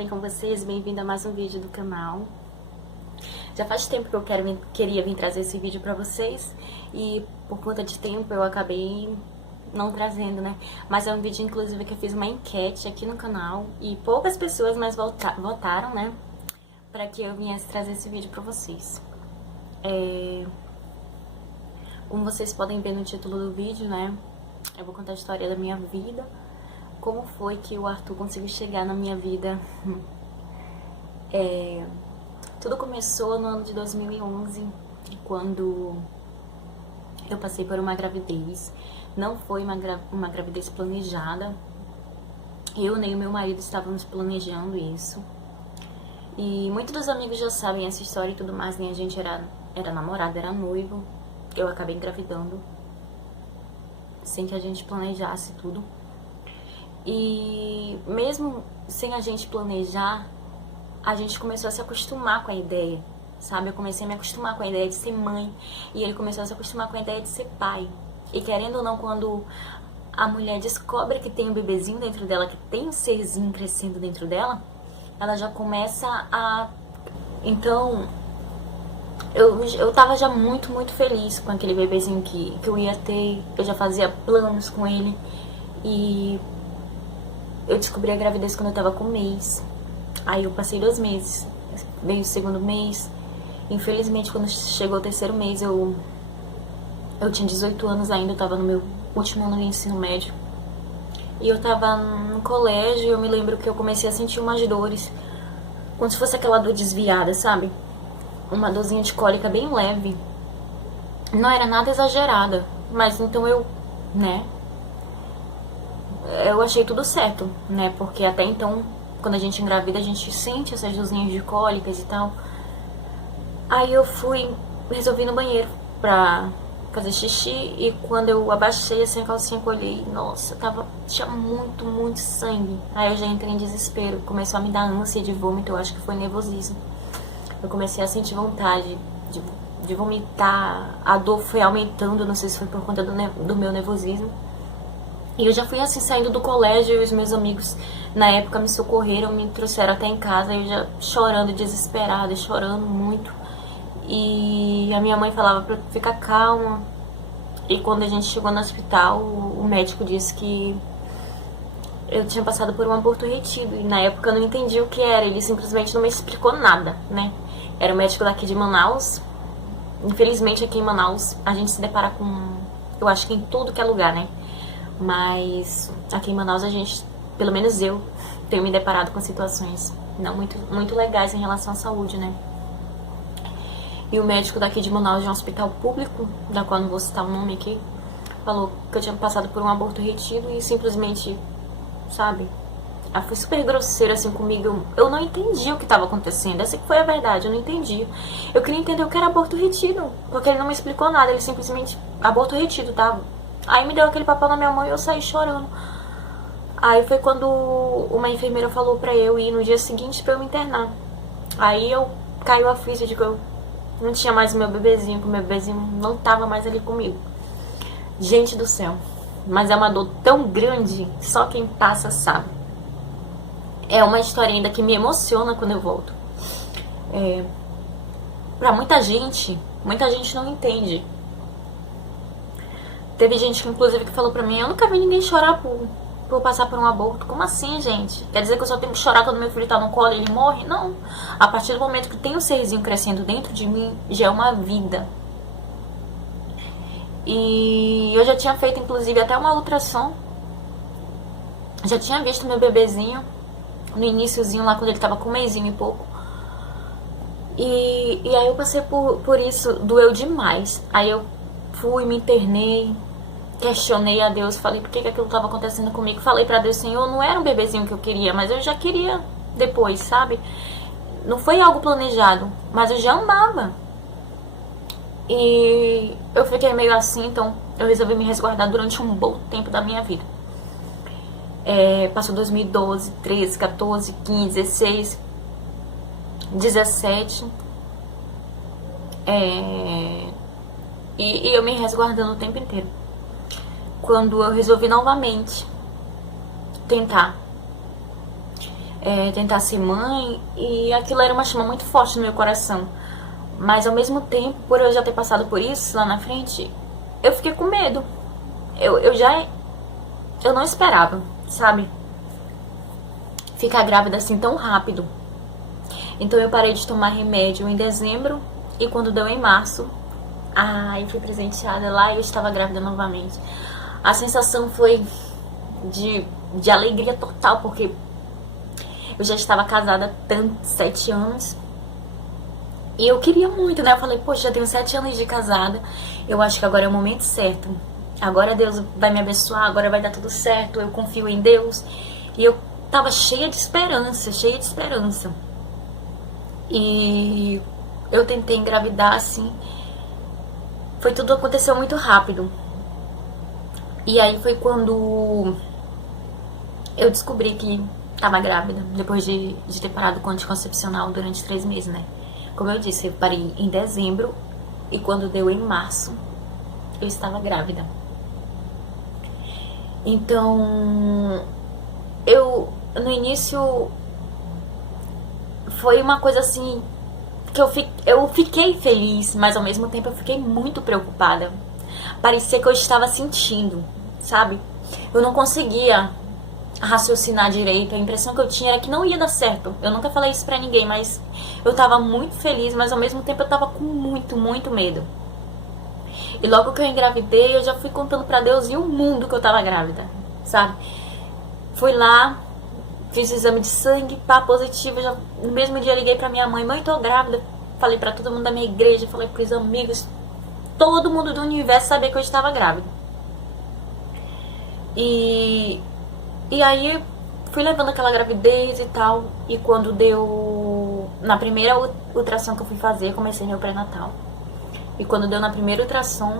bem com vocês? Bem-vindo a mais um vídeo do canal. Já faz tempo que eu queria vir trazer esse vídeo pra vocês e por conta de tempo eu acabei não trazendo, né? Mas é um vídeo, inclusive, que eu fiz uma enquete aqui no canal e poucas pessoas mais votaram, né? Pra que eu viesse trazer esse vídeo pra vocês. Como vocês podem ver no título do vídeo, né? Eu vou contar a história da minha vida. Como foi que o Arthur conseguiu chegar na minha vida. Tudo começou no ano de 2011, quando eu passei por uma gravidez. Não foi uma gravidez planejada. Eu nem o meu marido estávamos planejando isso. E muitos dos amigos já sabem essa história e tudo mais, né? A gente era namorado, era noivo. Eu acabei engravidando sem que a gente planejasse tudo. E mesmo sem a gente planejar, a gente começou a se acostumar com a ideia, sabe? Eu comecei a me acostumar com a ideia de ser mãe e ele começou a se acostumar com a ideia de ser pai. E querendo ou não, quando a mulher descobre que tem um bebezinho dentro dela, que tem um serzinho crescendo dentro dela, ela já começa a... Então, eu tava já muito feliz com aquele bebezinho que eu ia ter. Eu já fazia planos com ele. E eu descobri a gravidez quando eu tava com um mês. Aí eu passei 2 meses. Veio o segundo mês. Infelizmente, quando chegou o terceiro mês, eu tinha 18 anos ainda. Eu tava no meu último ano de ensino médio. E eu tava no colégio. E eu me lembro que eu comecei a sentir umas dores, como se fosse aquela dor desviada, sabe? Uma dorzinha de cólica bem leve. Não era nada exagerada. Mas então eu achei tudo certo, né? Porque até então, quando a gente engravida, a gente sente essas dorzinhas de cólicas e tal. Aí eu resolvi ir no banheiro pra fazer xixi. E quando eu abaixei assim a calcinha que eu olhei, nossa, tinha muito sangue. Aí eu já entrei em desespero. Começou a me dar ânsia de vômito, eu acho que foi nervosismo. Eu comecei a sentir vontade de vomitar. A dor foi aumentando, não sei se foi por conta do meu nervosismo. E eu já fui assim, saindo do colégio, e os meus amigos na época me socorreram, me trouxeram até em casa, eu já chorando, desesperada, chorando muito. E a minha mãe falava pra eu ficar calma. E quando a gente chegou no hospital, o médico disse que eu tinha passado por um aborto retido. E na época eu não entendi o que era, ele simplesmente não me explicou nada, né? Era um médico daqui de Manaus. Infelizmente aqui em Manaus a gente se depara com, eu acho que em tudo que é lugar, né? Mas aqui em Manaus a gente, pelo menos eu, tenho me deparado com situações não muito legais em relação à saúde, né? E o médico daqui de Manaus, de um hospital público, da qual não vou citar o nome aqui, falou que eu tinha passado por um aborto retido e simplesmente, sabe? Ela foi super grosseira assim comigo. Eu não entendi o que estava acontecendo. Essa que foi a verdade, eu não entendi. Eu queria entender o que era aborto retido, porque ele não me explicou nada. Ele simplesmente, aborto retido, tá? Aí me deu aquele papel na minha mão e eu saí chorando. Aí foi quando uma enfermeira falou pra eu ir no dia seguinte pra eu me internar. Aí caiu a ficha de que eu não tinha mais o meu bebezinho, que o meu bebezinho não tava mais ali comigo. Gente do céu, mas é uma dor tão grande, só quem passa sabe. É uma história ainda que me emociona quando eu volto. Pra muita gente não entende. Teve gente que, inclusive, que falou pra mim, eu nunca vi ninguém chorar por passar por um aborto. Como assim, gente? Quer dizer que eu só tenho que chorar quando meu filho tá no colo e ele morre? Não. A partir do momento que tem um serzinho crescendo dentro de mim, já é uma vida. E eu já tinha feito, inclusive, até uma ultrassom. Já tinha visto meu bebezinho no iniciozinho lá, quando ele tava com um mêsinho e pouco. E aí eu passei por isso, doeu demais. Aí eu fui, me internei, questionei a Deus, falei por que aquilo estava acontecendo comigo. Falei pra Deus, Senhor, não era um bebezinho que eu queria, mas eu já queria depois, sabe? Não foi algo planejado, mas eu já amava. E eu fiquei meio assim, então eu resolvi me resguardar durante um bom tempo da minha vida. Passou 2012, 13, 14, 15, 16, 17. E eu me resguardando o tempo inteiro. Quando eu resolvi novamente tentar, tentar ser mãe, e aquilo era uma chama muito forte no meu coração. Mas ao mesmo tempo, por eu já ter passado por isso lá na frente, eu fiquei com medo. Eu não esperava, sabe? Ficar grávida assim tão rápido. Então eu parei de tomar remédio em dezembro, e quando deu em março, eu fui presenteada lá e eu estava grávida novamente. A sensação foi de alegria total, porque eu já estava casada há 7 anos. E eu queria muito, né? Eu falei, poxa, já tenho 7 anos de casada. Eu acho que agora é o momento certo. Agora Deus vai me abençoar, agora vai dar tudo certo. Eu confio em Deus. E eu tava cheia de esperança, cheia de esperança. E eu tentei engravidar, assim. Tudo aconteceu muito rápido. E aí foi quando eu descobri que tava grávida, depois de ter parado com o anticoncepcional durante 3 meses, né? Como eu disse, eu parei em dezembro, e quando deu em março, eu estava grávida. Então, no início, foi uma coisa assim, que eu fiquei feliz, mas ao mesmo tempo eu fiquei muito preocupada. Parecia que eu estava sentindo, sabe? Eu não conseguia raciocinar direito. A impressão que eu tinha era que não ia dar certo. Eu nunca falei isso pra ninguém, mas eu tava muito feliz, mas ao mesmo tempo eu tava com muito, muito medo. E logo que eu engravidei, eu já fui contando pra Deus e o mundo que eu tava grávida, sabe? Fui lá, fiz o exame de sangue, pá, positivo. Já, no mesmo dia liguei pra minha mãe, tô grávida. Falei pra todo mundo da minha igreja, falei pros amigos. Todo mundo do universo sabia que eu estava grávida. E aí fui levando aquela gravidez e tal. E quando deu... Na primeira ultrassom que eu fui fazer, comecei meu pré-natal. E quando deu na primeira ultrassom,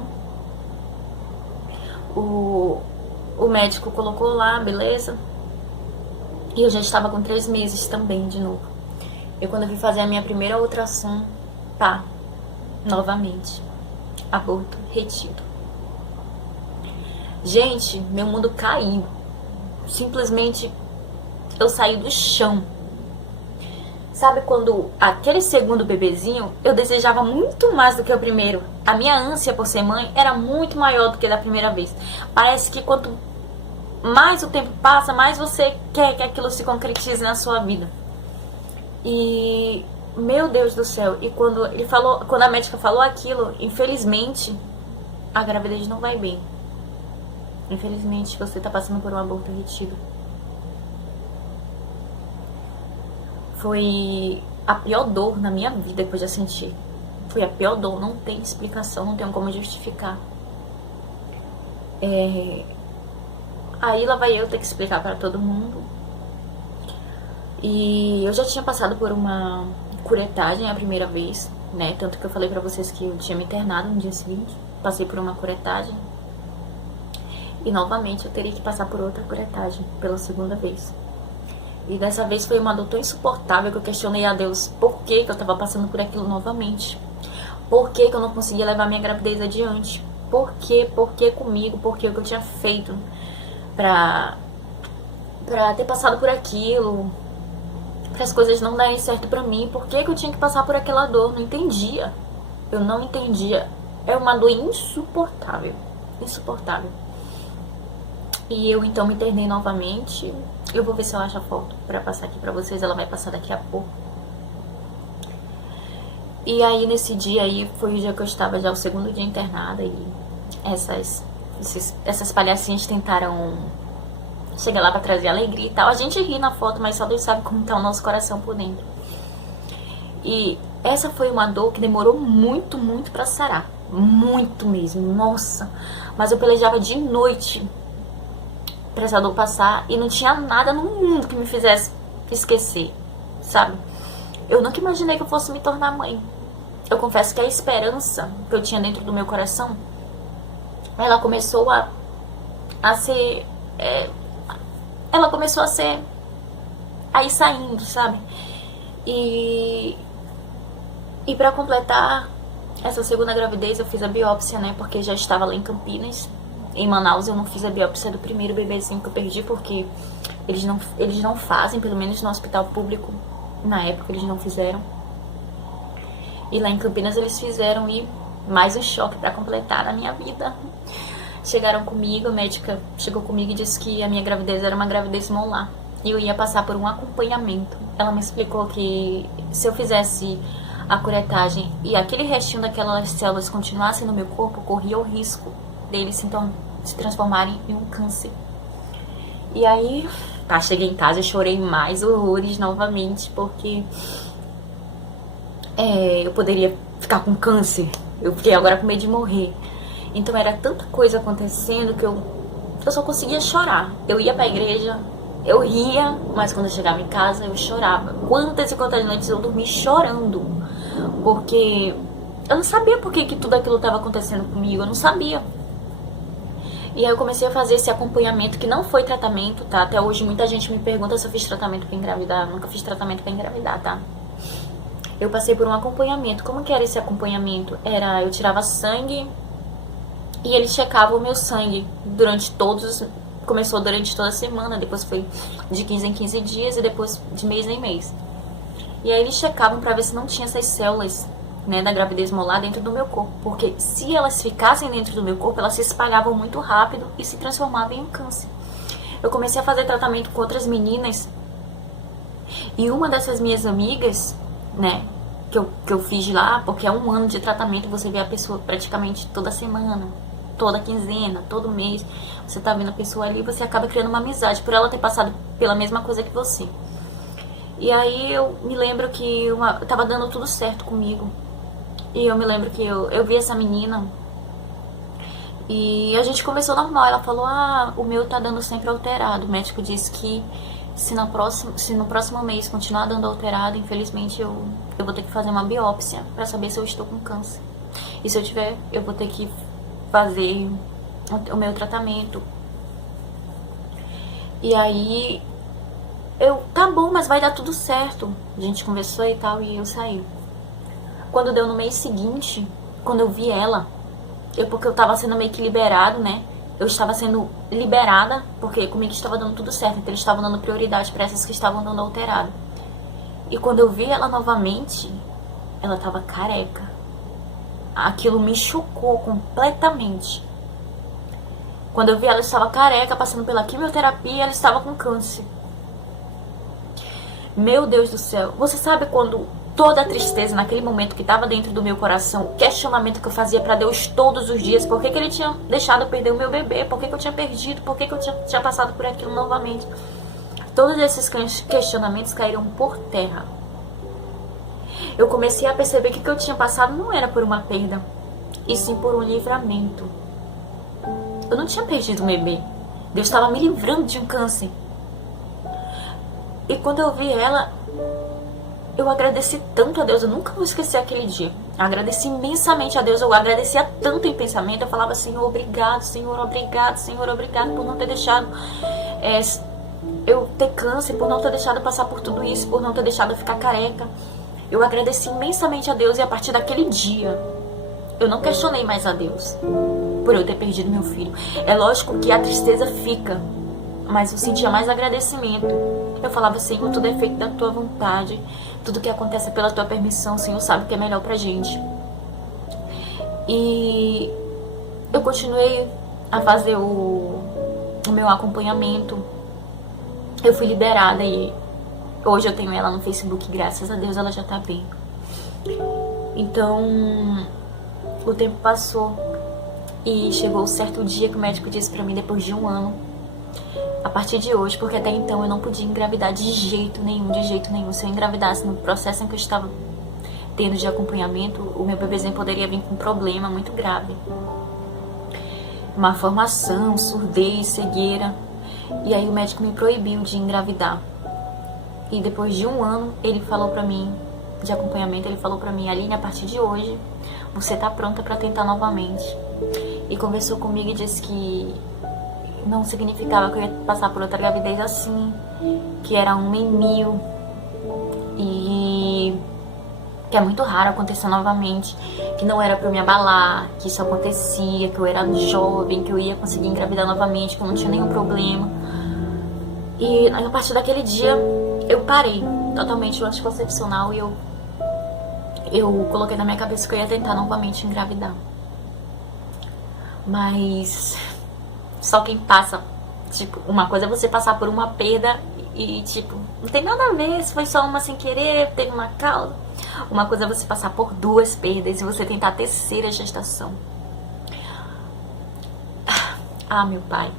o médico colocou lá, beleza. E eu já estava com 3 meses também, de novo. E quando eu fui fazer a minha primeira ultrassom, pá, novamente, aborto retido. Gente, meu mundo caiu. Simplesmente eu saí do chão. Sabe quando aquele segundo bebezinho eu desejava muito mais do que o primeiro? A minha ânsia por ser mãe era muito maior do que da primeira vez. Parece que quanto mais o tempo passa, mais você quer que aquilo se concretize na sua vida. E meu Deus do céu, e quando a médica falou aquilo, infelizmente a gravidez não vai bem. Infelizmente você tá passando por um aborto retido. Foi a pior dor na minha vida que eu já senti. Foi a pior dor, não tem explicação, não tem como justificar. Aí lá vai eu ter que explicar pra todo mundo. E eu já tinha passado por uma curetagem a primeira vez, né? Tanto que eu falei pra vocês que eu tinha me internado no dia seguinte. Passei por uma curetagem. E novamente eu teria que passar por outra curetagem pela segunda vez. E dessa vez foi uma dor tão insuportável que eu questionei a Deus por que eu tava passando por aquilo novamente. Por que eu não conseguia levar minha gravidez adiante? Por que comigo? Por que o que eu tinha feito pra ter passado por aquilo? Pra as coisas não darem certo pra mim? Por que eu tinha que passar por aquela dor? Não entendia. Eu não entendia. É uma dor insuportável. Insuportável. E eu então me internei novamente. Eu vou ver se eu acho a foto pra passar aqui pra vocês. Ela vai passar daqui a pouco. E aí nesse dia aí foi o dia que eu estava já o segundo dia internada. E essas palhacinhas tentaram chegar lá pra trazer alegria e tal. A gente ri na foto, mas só Deus sabe como tá o nosso coração por dentro. E essa foi uma dor que demorou muito, muito pra sarar. Muito mesmo, nossa. Mas eu pelejava de noite pra essa dor passar. E não tinha nada no mundo que me fizesse esquecer, sabe? Eu nunca imaginei que eu fosse me tornar mãe. Eu confesso que a esperança que eu tinha dentro do meu coração, ela começou a ser... ela começou a ser... a ir saindo, sabe? E pra completar essa segunda gravidez, eu fiz a biópsia, né? Porque já estava lá em Campinas. Em Manaus eu não fiz a biópsia do primeiro bebezinho que eu perdi, porque Eles não fazem, pelo menos no hospital público, na época eles não fizeram. E lá em Campinas eles fizeram, e mais um choque pra completar na minha vida. Chegaram comigo, a médica chegou comigo e disse que a minha gravidez era uma gravidez molar. E eu ia passar por um acompanhamento. Ela me explicou que se eu fizesse a curetagem e aquele restinho daquelas células continuassem no meu corpo, corria o risco deles então se transformarem em um câncer. E aí, cheguei em casa e chorei mais horrores novamente, porque eu poderia ficar com câncer. Eu fiquei agora com medo de morrer. Então era tanta coisa acontecendo que eu só conseguia chorar. Eu ia pra igreja, eu ria, mas quando eu chegava em casa eu chorava. Quantas e quantas noites eu dormi chorando, porque eu não sabia por que tudo aquilo estava acontecendo comigo, eu não sabia. E aí eu comecei a fazer esse acompanhamento, que não foi tratamento, tá? Até hoje muita gente me pergunta se eu fiz tratamento pra engravidar. Eu nunca fiz tratamento pra engravidar, tá? Eu passei por um acompanhamento. Como que era esse acompanhamento? Eu tirava sangue e eles checavam o meu sangue começou durante toda a semana, depois foi de 15 em 15 dias e depois de mês em mês. E aí eles checavam pra ver se não tinha essas células, né, da gravidez molar dentro do meu corpo, porque se elas ficassem dentro do meu corpo, elas se espalhavam muito rápido e se transformavam em um câncer. Eu comecei a fazer tratamento com outras meninas, e uma dessas minhas amigas, né, que eu fiz lá, porque é 1 ano de tratamento, você vê a pessoa praticamente toda semana, toda quinzena, todo mês, você tá vendo a pessoa ali, você acaba criando uma amizade, por ela ter passado pela mesma coisa que você. E aí eu me lembro que tava dando tudo certo comigo. E eu me lembro que eu vi essa menina e a gente conversou normal. Ela falou, o meu tá dando sempre alterado. O médico disse que se no próximo mês continuar dando alterado, infelizmente eu vou ter que fazer uma biópsia pra saber se eu estou com câncer. E se eu tiver, eu vou ter que fazer o meu tratamento. E aí tá bom, mas vai dar tudo certo. A gente conversou e tal, e eu saí. Quando deu no mês seguinte, quando eu vi ela, porque eu tava sendo meio que liberado, né? Eu estava sendo liberada, porque comigo estava dando tudo certo, então eles estavam dando prioridade pra essas que estavam dando alterado. E quando eu vi ela novamente, ela tava careca. Aquilo me chocou completamente. Quando eu vi ela estava careca, passando pela quimioterapia, e ela estava com câncer. Meu Deus do céu, você sabe quando toda a tristeza naquele momento que estava dentro do meu coração, o questionamento que eu fazia pra Deus todos os dias, por que ele tinha deixado eu perder o meu bebê, por que eu tinha perdido, por que eu tinha passado por aquilo novamente. Todos esses questionamentos caíram por terra. Eu comecei a perceber que o que eu tinha passado não era por uma perda, e sim por um livramento. Eu não tinha perdido o bebê, Deus estava me livrando de um câncer. E quando eu vi ela, eu agradeci tanto a Deus, eu nunca vou esquecer aquele dia. Eu agradeci imensamente a Deus, eu agradecia tanto em pensamento, eu falava, Senhor, obrigado, Senhor, obrigado, Senhor, obrigado por não ter deixado eu ter câncer, por não ter deixado eu passar por tudo isso, por não ter deixado eu ficar careca. Eu agradeci imensamente a Deus, e a partir daquele dia, eu não questionei mais a Deus por eu ter perdido meu filho. É lógico que a tristeza fica, mas eu sentia mais agradecimento. Eu falava, Senhor, tudo é feito da tua vontade, tudo que acontece é pela tua permissão, o Senhor sabe o que é melhor pra gente. E eu continuei a fazer o meu acompanhamento. Eu fui liberada e hoje eu tenho ela no Facebook, graças a Deus ela já tá bem. Então, o tempo passou e chegou um certo dia que o médico disse pra mim, depois de 1 ano, a partir de hoje, porque até então eu não podia engravidar de jeito nenhum, de jeito nenhum. Se eu engravidasse no processo em que eu estava tendo de acompanhamento, o meu bebezinho poderia vir com um problema muito grave. Uma formação, surdez, cegueira. E aí o médico me proibiu de engravidar. E depois de 1 ano, ele falou pra mim, de acompanhamento, ele falou pra mim, Aline, a partir de hoje, você tá pronta pra tentar novamente. E conversou comigo e disse que não significava que eu ia passar por outra gravidez assim, que era 1 em 1000 e que é muito raro acontecer novamente, que não era pra eu me abalar, que isso acontecia, que eu era jovem, que eu ia conseguir engravidar novamente, que eu não tinha nenhum problema. E a partir daquele dia eu parei totalmente o anticoncepcional e eu coloquei na minha cabeça que eu ia tentar novamente engravidar. Mas só quem passa, tipo, uma coisa é você passar por uma perda e, tipo, não tem nada a ver se foi só uma sem querer, teve uma causa. Uma coisa é você passar por 2 perdas e você tentar a 3ª gestação. Ah, meu pai.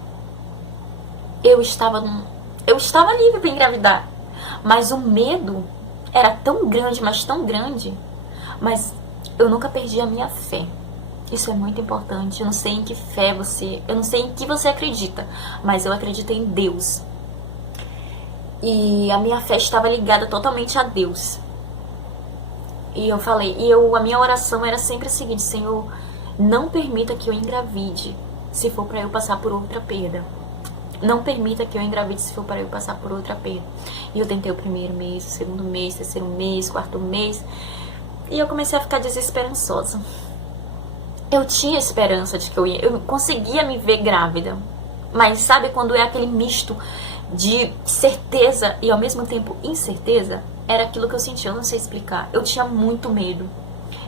Eu estava livre para engravidar, mas o medo era tão grande, mas tão grande. Mas eu nunca perdi a minha fé. Isso é muito importante. Eu não sei em que fé eu não sei em que você acredita, mas eu acredito em Deus. E a minha fé estava ligada totalmente a Deus. E eu falei, a minha oração era sempre a seguinte: Senhor, não permita que eu engravide se for para eu passar por outra perda. Não permita que eu engravide se for para eu passar por outra perda. E eu tentei o 1º mês, o 2º mês, 3º mês, 4º mês. E eu comecei a ficar desesperançosa. Eu tinha esperança de que eu conseguia me ver grávida. Mas sabe quando é aquele misto de certeza e ao mesmo tempo incerteza? Era aquilo que eu sentia, eu não sei explicar. Eu tinha muito medo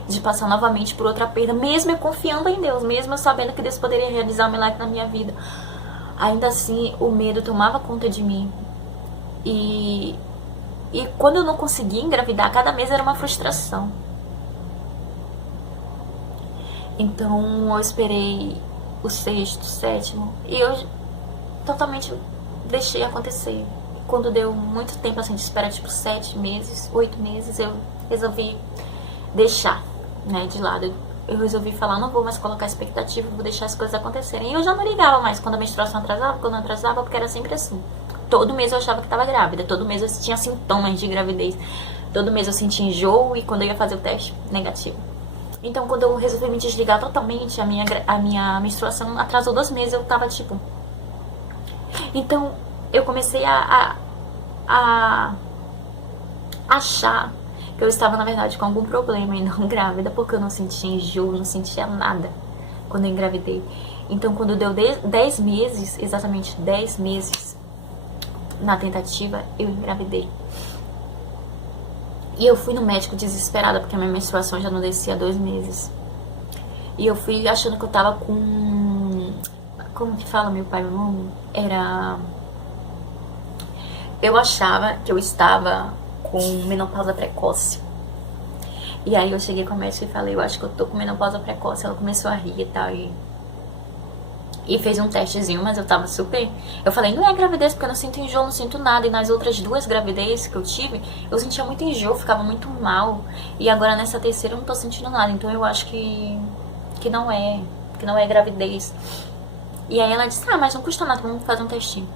de passar novamente por outra perda, mesmo eu confiando em Deus, mesmo eu sabendo que Deus poderia realizar um milagre na minha vida. Ainda assim, o medo tomava conta de mim. E quando eu não conseguia engravidar, cada mês era uma frustração. Então eu esperei o 6º, 7º e eu totalmente deixei acontecer. Quando deu muito tempo assim de espera, tipo 7 meses, 8 meses, eu resolvi deixar, né, de lado. Eu resolvi falar, não vou mais colocar expectativa, vou deixar as coisas acontecerem. E eu já não ligava mais quando a menstruação atrasava, quando não atrasava, porque era sempre assim. Todo mês eu achava que estava grávida, todo mês eu tinha sintomas de gravidez, todo mês eu sentia enjoo e quando eu ia fazer o teste, negativo. Então quando eu resolvi me desligar totalmente, a minha menstruação atrasou 2 meses, eu tava tipo... Então eu comecei a achar que eu estava, na verdade, com algum problema e não grávida, porque eu não sentia enjoo, não sentia nada quando eu engravidei. Então, quando deu 10 meses, exatamente 10 meses na tentativa, eu engravidei. E eu fui no médico desesperada, porque a minha menstruação já não descia há 2 meses. E eu fui achando que eu tava com... Como que fala, meu pai, o nome? Eu achava que eu estava com menopausa precoce. E aí eu cheguei com a médica e falei, eu acho que eu tô com menopausa precoce. Ela começou a rir e tal, e fez um testezinho, mas eu tava super... Eu falei, não é gravidez, porque eu não sinto enjoo, não sinto nada. E nas outras 2 gravidez que eu tive, eu sentia muito enjoo, ficava muito mal. E agora nessa 3ª eu não tô sentindo nada. Então eu acho que não é gravidez. E aí ela disse, mas não custa nada, vamos fazer um testinho.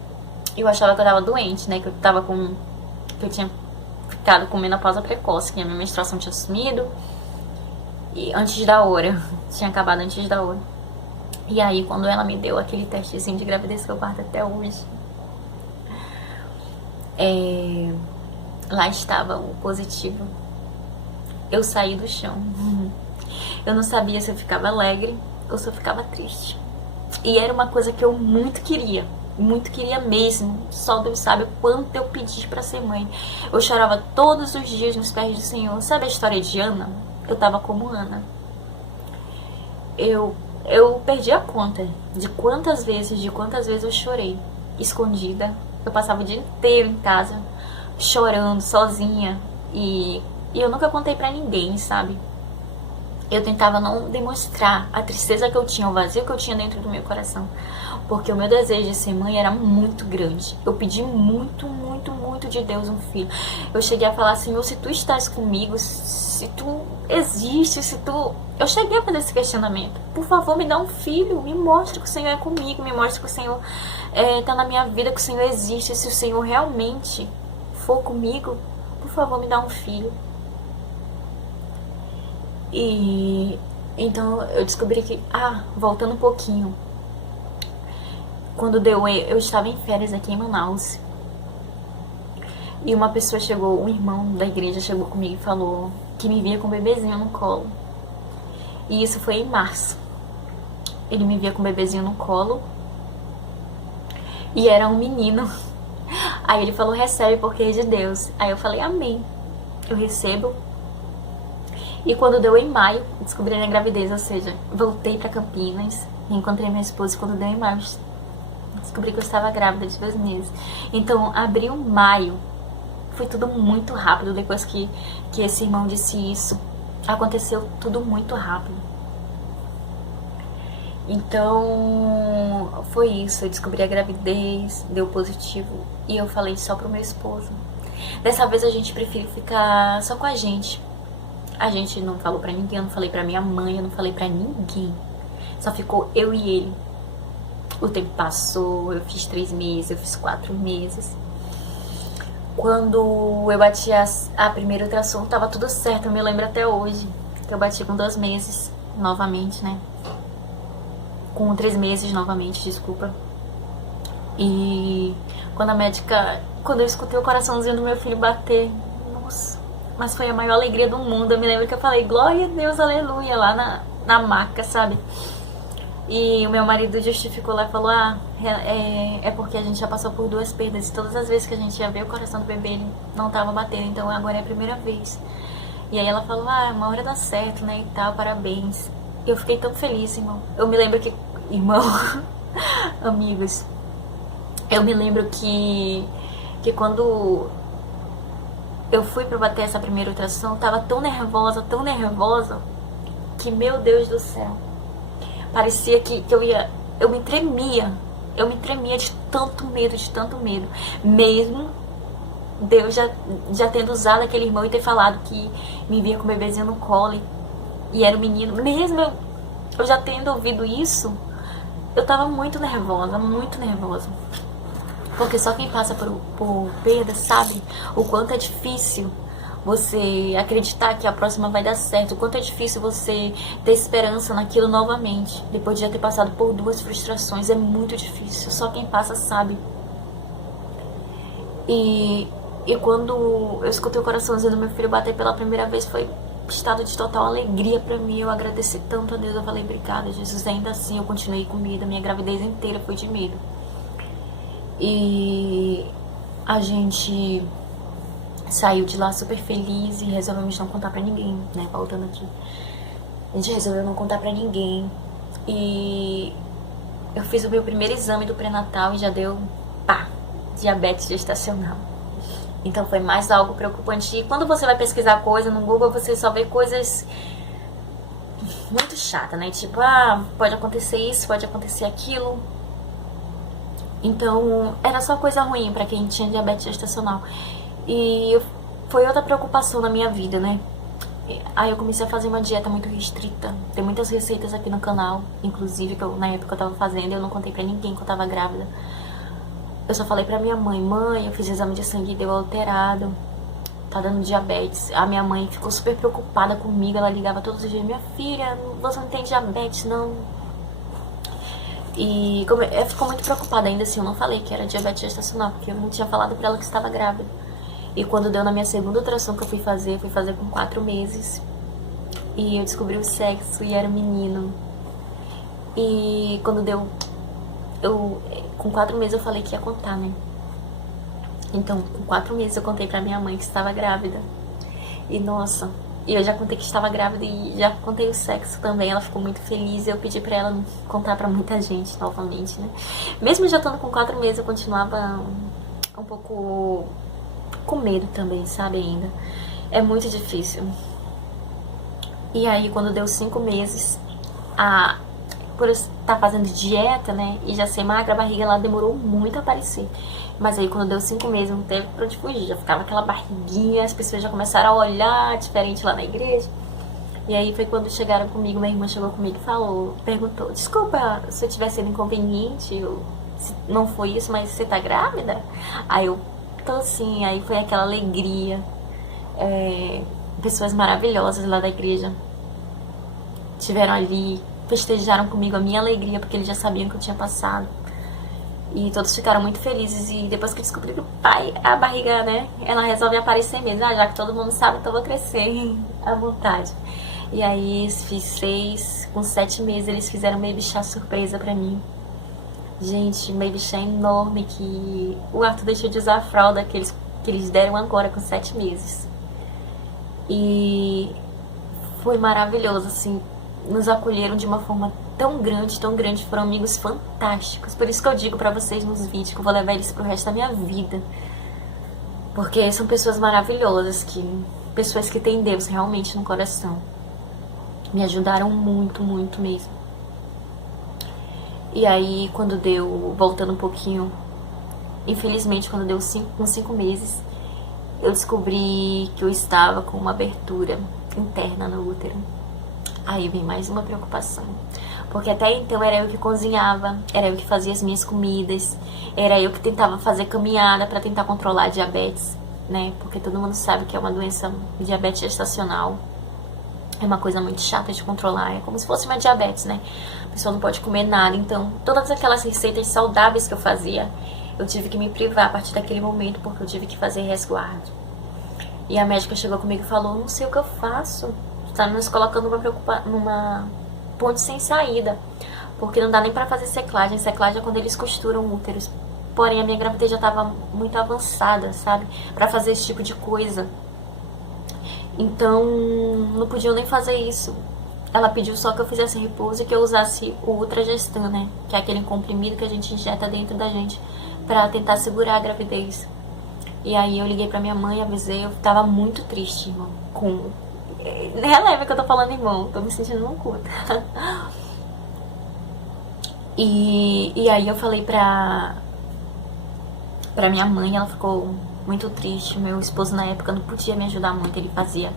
Eu achava que eu tava doente, né, que eu tinha ficado com menopausa precoce, que a minha menstruação tinha sumido. E antes da hora, tinha acabado antes da hora. E aí, quando ela me deu aquele testezinho de gravidez que eu guardo até hoje, lá estava o positivo. Eu saí do chão. Eu não sabia se eu ficava alegre ou se eu ficava triste. E era uma coisa que eu muito queria mesmo. Só Deus sabe o quanto eu pedi pra ser mãe. Eu chorava todos os dias nos pés do Senhor. Sabe a história de Ana? Eu tava como Ana. Eu perdi a conta de quantas vezes eu chorei escondida. Eu passava o dia inteiro em casa chorando sozinha e eu nunca contei pra ninguém, sabe? Eu tentava não demonstrar a tristeza que eu tinha, o vazio que eu tinha dentro do meu coração, porque o meu desejo de ser mãe era muito grande. Eu pedi muito, muito, muito de Deus um filho. Eu cheguei a falar, Senhor, se tu estás comigo, se tu existes, se tu... Eu cheguei a fazer esse questionamento. Por favor, me dá um filho, me mostre que o Senhor é comigo, me mostre que o Senhor tá na minha vida, que o Senhor existe. Se o Senhor realmente for comigo, por favor, me dá um filho. E então eu descobri que, voltando um pouquinho, quando eu estava em férias aqui em Manaus, e uma pessoa chegou, um irmão da igreja chegou comigo e falou que me via com um bebezinho no colo. E isso foi em março. Ele me via com um bebezinho no colo e era um menino. Aí ele falou, recebe porque é de Deus. Aí eu falei, amém, eu recebo. E quando deu em maio, descobri a minha gravidez, ou seja, voltei pra Campinas, encontrei minha esposa e quando deu em maio, descobri que eu estava grávida de 2 meses. Então, abril, maio, foi tudo muito rápido. Depois que esse irmão disse isso, aconteceu tudo muito rápido. Então, foi isso. Eu descobri a gravidez, deu positivo e eu falei só pro meu esposo. Dessa vez a gente preferiu ficar só com a gente. A gente não falou pra ninguém, eu não falei pra minha mãe, eu não falei pra ninguém. Só ficou eu e ele. O tempo passou, eu fiz 3 meses, eu fiz 4 meses. Quando eu bati a primeira ultrassom, tava tudo certo, eu me lembro até hoje. Que eu bati com 2 meses, novamente, né? Com 3 meses, novamente, desculpa. E quando a médica... Quando eu escutei o coraçãozinho do meu filho bater, nossa... Mas foi a maior alegria do mundo. Eu me lembro que eu falei, glória a Deus, aleluia, lá na maca, sabe? E o meu marido justificou lá e falou, é porque a gente já passou por 2 perdas. E todas as vezes que a gente ia ver o coração do bebê, ele não tava batendo. Então agora é a primeira vez. E aí ela falou, uma hora dá certo, né, e tal, parabéns. Eu fiquei tão feliz, irmão. Eu me lembro que, irmão, amigos, eu me lembro que quando eu fui pra bater essa primeira ultrassom, tava tão nervosa, que, meu Deus do céu, parecia que eu me tremia de tanto medo, mesmo Deus já tendo usado aquele irmão e ter falado que me via com o bebezinho no colo e era um menino, mesmo eu já tendo ouvido isso, eu tava muito nervosa, porque só quem passa por perda sabe o quanto é difícil você acreditar que a próxima vai dar certo, o quanto é difícil você ter esperança naquilo novamente, depois de já ter passado por 2 frustrações. É muito difícil, só quem passa sabe. E quando eu escutei o coraçãozinho do meu filho bater pela primeira vez, foi estado de total alegria pra mim. Eu agradeci tanto a Deus, eu falei, obrigada, Jesus. Ainda assim eu continuei com medo, a minha gravidez inteira foi de medo. E a gente saiu de lá super feliz e resolvemos não contar pra ninguém, né, voltando aqui. A gente resolveu não contar pra ninguém. E eu fiz o meu primeiro exame do pré-natal e já deu, diabetes gestacional. Então foi mais algo preocupante. E quando você vai pesquisar coisa no Google, você só vê coisas muito chatas, né? Tipo, pode acontecer isso, pode acontecer aquilo. Então, era só coisa ruim pra quem tinha diabetes gestacional. E foi outra preocupação na minha vida, né? Aí eu comecei a fazer uma dieta muito restrita. Tem muitas receitas aqui no canal, inclusive, que na época eu tava fazendo, eu não contei pra ninguém que eu tava grávida. Eu só falei pra minha mãe, eu fiz exame de sangue e deu alterado, tá dando diabetes. A minha mãe ficou super preocupada comigo, ela ligava todos os dias, minha filha, você não tem diabetes, não. E ela ficou muito preocupada, ainda assim, eu não falei que era diabetes gestacional, porque eu não tinha falado pra ela que estava grávida. E quando deu na minha segunda ultrassom que eu fui fazer com 4 meses. E eu descobri o sexo e era menino. E quando deu... com 4 meses eu falei que ia contar, né? Então, com 4 meses eu contei pra minha mãe que estava grávida. E nossa, eu já contei que estava grávida e já contei o sexo também. Ela ficou muito feliz e eu pedi pra ela contar pra muita gente novamente, né? Mesmo já estando com 4 meses, eu continuava um pouco com medo também, sabe, ainda. É muito difícil. E aí, quando deu 5 meses, por eu estar fazendo dieta, né, e já ser magra, a barriga ela demorou muito a aparecer. Mas aí, quando deu 5 meses, não teve pra onde fugir. Já ficava aquela barriguinha, as pessoas já começaram a olhar diferente lá na igreja. E aí foi quando chegaram comigo, minha irmã chegou comigo e perguntou, desculpa se eu tiver sido inconveniente, se não foi isso, mas você tá grávida? Aí eu tô assim, aí foi aquela alegria. Pessoas maravilhosas lá da igreja estiveram ali, festejaram comigo a minha alegria, porque eles já sabiam que eu tinha passado. E todos ficaram muito felizes. E depois que descobriram a barriga, né, ela resolve aparecer mesmo. Já que todo mundo sabe, então eu vou crescer à vontade. E aí fiz 6, com 7 meses eles fizeram meio chá surpresa pra mim. Gente, meu bicho é enorme, que o Arthur deixou de usar a fralda que eles deram agora com 7 meses. E foi maravilhoso, assim, nos acolheram de uma forma tão grande, foram amigos fantásticos. Por isso que eu digo pra vocês nos vídeos que eu vou levar eles pro resto da minha vida. Porque são pessoas maravilhosas, pessoas que têm Deus realmente no coração. Me ajudaram muito, muito mesmo. E aí, quando deu, voltando um pouquinho, infelizmente, quando deu com 5 meses, eu descobri que eu estava com uma abertura interna no útero. Aí vem mais uma preocupação. Porque até então era eu que cozinhava, era eu que fazia as minhas comidas, era eu que tentava fazer caminhada para tentar controlar a diabetes, né? Porque todo mundo sabe que é uma doença, diabetes gestacional. É uma coisa muito chata de controlar, é como se fosse uma diabetes, né? A pessoa não pode comer nada, então todas aquelas receitas saudáveis que eu fazia, eu tive que me privar a partir daquele momento, porque eu tive que fazer resguardo. E a médica chegou comigo e falou, não sei o que eu faço, tá nos colocando numa ponte sem saída, porque não dá nem pra fazer seclagem. Seclagem é quando eles costuram úteros. Porém, a minha gravidez já estava muito avançada, sabe? Pra fazer esse tipo de coisa. Então, não podiam nem fazer isso. Ela pediu só que eu fizesse repouso e que eu usasse o Ultragestan, né? Que é aquele comprimido que a gente injeta dentro da gente pra tentar segurar a gravidez. E aí eu liguei pra minha mãe, avisei, eu tava muito triste, irmão. Releva que eu tô falando, irmão, tô me sentindo num culto. E aí eu falei pra minha mãe, ela ficou muito triste. Meu esposo na época não podia me ajudar muito, ele fazia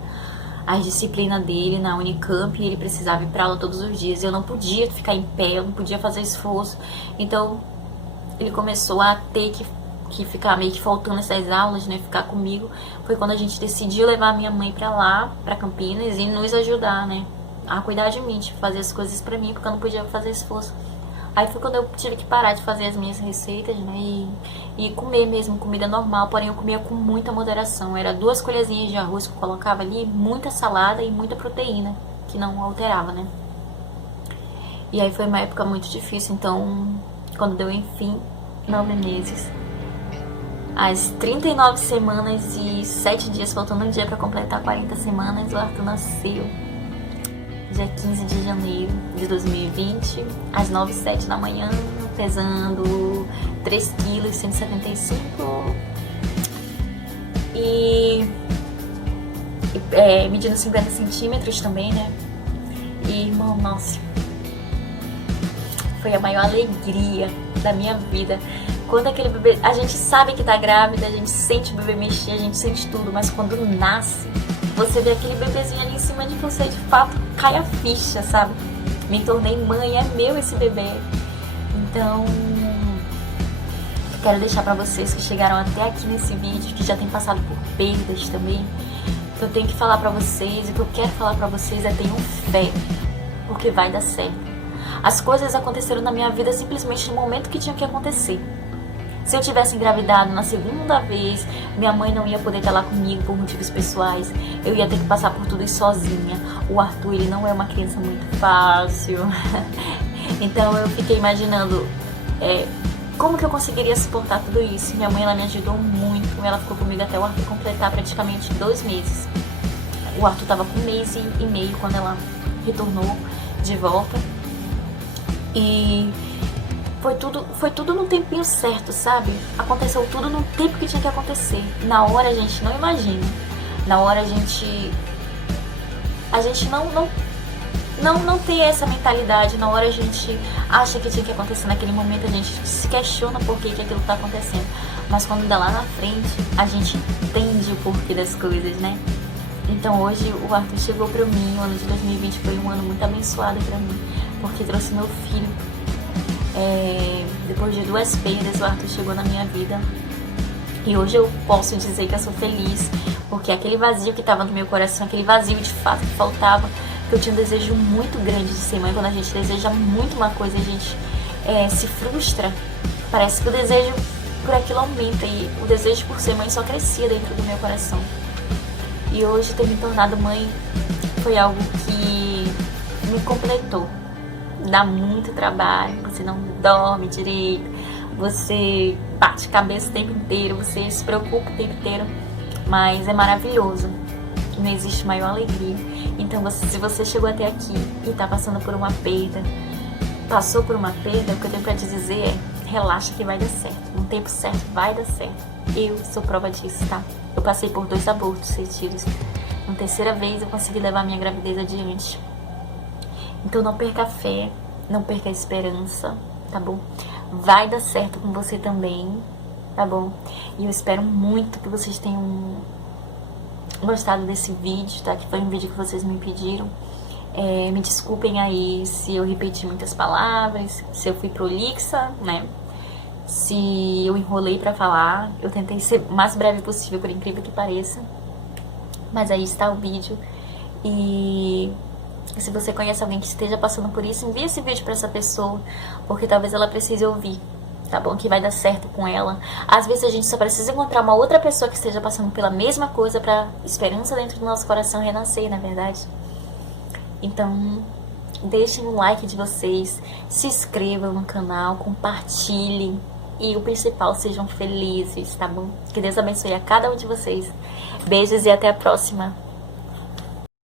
as disciplinas dele na Unicamp e ele precisava ir pra aula todos os dias. Eu não podia ficar em pé, eu não podia fazer esforço. Então ele começou a ter que ficar meio que faltando essas aulas, né, ficar comigo. Foi quando a gente decidiu levar a minha mãe pra lá, pra Campinas, e nos ajudar, né, a cuidar de mim, tipo, fazer as coisas pra mim, porque eu não podia fazer esforço. Aí foi quando eu tive que parar de fazer as minhas receitas, né, e comer mesmo, comida normal, porém eu comia com muita moderação. Era 2 colherzinhas de arroz que eu colocava ali, muita salada e muita proteína, que não alterava, né. E aí foi uma época muito difícil, então, quando deu, enfim, 9 meses, às 39 semanas e 7 dias, faltando um dia pra completar 40 semanas, o Arthur nasceu. Dia 15 de janeiro de 2020, às 9h07 da manhã, pesando 3 kg 175 e medindo 50 centímetros também, né? E, irmão, nossa, foi a maior alegria da minha vida. Quando aquele bebê, a gente sabe que tá grávida, a gente sente o bebê mexer, a gente sente tudo, mas quando nasce, você vê aquele bebezinho ali em cima de você, de fato, cai a ficha, sabe? Me tornei mãe, é meu esse bebê. Então, quero deixar pra vocês que chegaram até aqui nesse vídeo, que já tem passado por perdas também, que eu tenho que falar pra vocês, e o que eu quero falar pra vocês é tenham fé, porque vai dar certo. As coisas aconteceram na minha vida simplesmente no momento que tinham que acontecer. Se eu tivesse engravidado na segunda vez, minha mãe não ia poder estar lá comigo por motivos pessoais. Eu ia ter que passar por tudo isso sozinha. O Arthur, ele não é uma criança muito fácil. Então eu fiquei imaginando como que eu conseguiria suportar tudo isso. Minha mãe, ela me ajudou muito. Ela ficou comigo até o Arthur completar praticamente 2 meses. O Arthur estava com 1 mês e meio quando ela retornou de volta. E foi tudo no tempinho certo, sabe? Aconteceu tudo no tempo que tinha que acontecer. Na hora a gente não imagina. Na hora a gente não tem essa mentalidade. Na hora a gente acha que tinha que acontecer naquele momento, a gente se questiona por que aquilo tá acontecendo. Mas quando dá lá na frente, a gente entende o porquê das coisas, né? Então hoje o Arthur chegou pra mim, o ano de 2020 foi um ano muito abençoado pra mim, porque trouxe meu filho. Depois de 2 perdas, o Arthur chegou na minha vida. E hoje eu posso dizer que eu sou feliz, porque aquele vazio que estava no meu coração, aquele vazio de fato que faltava, que eu tinha um desejo muito grande de ser mãe. Quando a gente deseja muito uma coisa, a gente se frustra. Parece que o desejo por aquilo aumenta, e o desejo por ser mãe só crescia dentro do meu coração. E hoje ter me tornado mãe foi algo que me completou. dá muito trabalho, você não dorme direito, você bate cabeça o tempo inteiro, você se preocupa o tempo inteiro, mas é maravilhoso, não existe maior alegria. Então, se você chegou até aqui e tá passando por uma perda, passou por uma perda, o que eu tenho pra te dizer é, relaxa que vai dar certo, no tempo certo vai dar certo. Eu sou prova disso, tá? Eu passei por 2 abortos cedidos. Na 3ª vez eu consegui levar minha gravidez adiante. Então não perca a fé, não perca a esperança, tá bom? Vai dar certo com você também, tá bom? E eu espero muito que vocês tenham gostado desse vídeo, tá? Que foi um vídeo que vocês me pediram. Me desculpem aí se eu repeti muitas palavras, se eu fui prolixa, né? Se eu enrolei pra falar. Eu tentei ser o mais breve possível, por incrível que pareça. Mas aí está o vídeo. E se você conhece alguém que esteja passando por isso, envie esse vídeo pra essa pessoa, porque talvez ela precise ouvir, tá bom? Que vai dar certo com ela. Às vezes a gente só precisa encontrar uma outra pessoa que esteja passando pela mesma coisa pra esperança dentro do nosso coração renascer, na verdade. Então, deixem um like de vocês, se inscrevam no canal, compartilhem e o principal, sejam felizes, tá bom? Que Deus abençoe a cada um de vocês. Beijos e até a próxima.